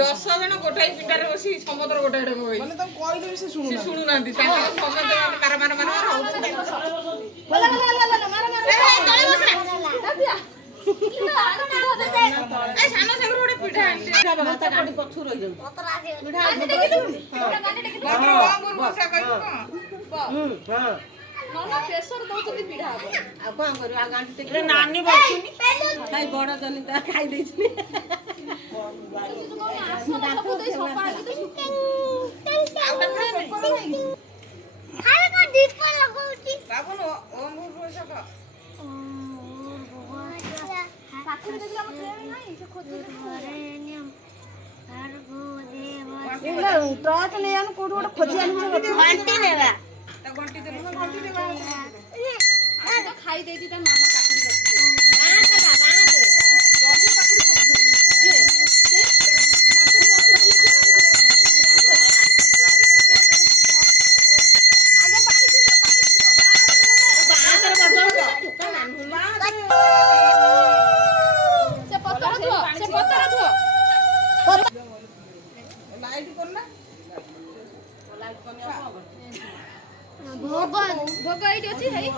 ଦଶ ଜଣ ଗୋଟାଏ ପିଣ୍ଡାରେ ବସି ସମୁଦ୍ର ଗୋଟାଏ ମାନେ ତାଙ୍କୁ କହିଲେ ବି ସେ ଶୁଣୁନାହାନ୍ତି ତାଙ୍କର ସମୁଦ୍ର ମାର ମାର ମାର ହଉଛନ୍ତି ସାନ ସାଗର ଗୋଟେ ପିଠା ପଛରୁ ପ୍ରେସର ଦଉଛନ୍ତି ପିଢା ହବ ଆଉ କଣ କରିବ ଆଉ ଗାଣ୍ଠି ଟିକେ ନାନୀ ବସୁନି ଖାଇ ବଡ ଜନିତା ଖାଇ ଦେଇଛି ଟର୍ଚ ନେଇ ଆଣୁ କୋଉଠୁ ଗୋଟେ ଖୋଜି ଆଣିବୁ ଖାଇ ଦେଇଛି ତା ମାମା କାକୁଡି ଭୋଗ ଏଇଠି ଅଛି ଭାଇ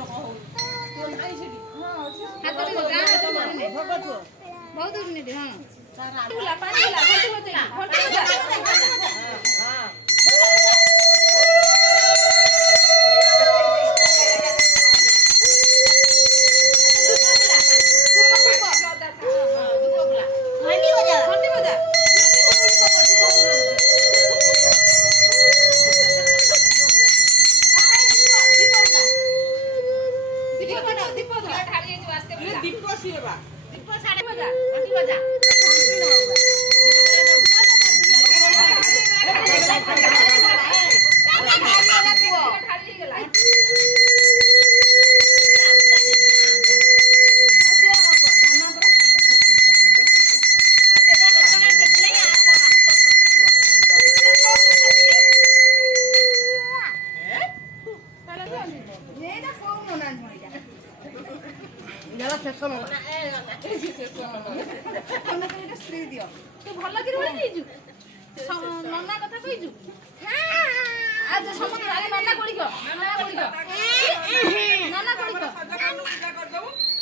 ବହୁତ ଉନ୍ନତି ହଁ ନନା କଥା କହିଛୁ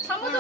ସମୁଦ୍ର